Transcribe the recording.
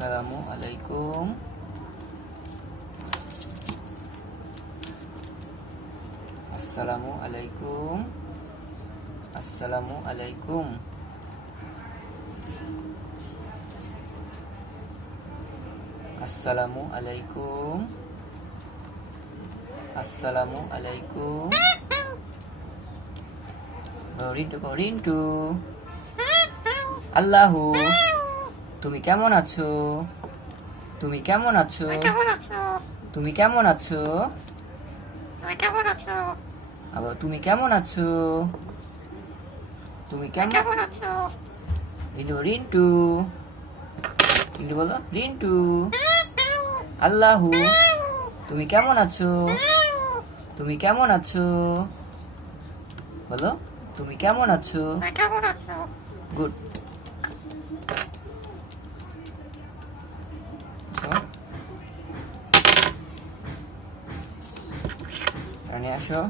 আসসালামু আলাইকুম। আসসালামু আলাইকুম। আসসালামু আলাইকুম। আসসালামু আলাইকুম। আসসালামু আলাইকুম। রিন্টু, আল্লাহু, তুমি কেমন আছো? তুমি কেমন আছো? তুমি কেমন আছো? আবার তুমি কেমন আছো? তুমি কেমন আছো? রিন্টু রিন্টু রিন্টু বলো, রিন্টু, আল্লাহু, তুমি কেমন আছো? তুমি কেমন আছো? বলো, তুমি কেমন আছো? গুড। আসো, আসো।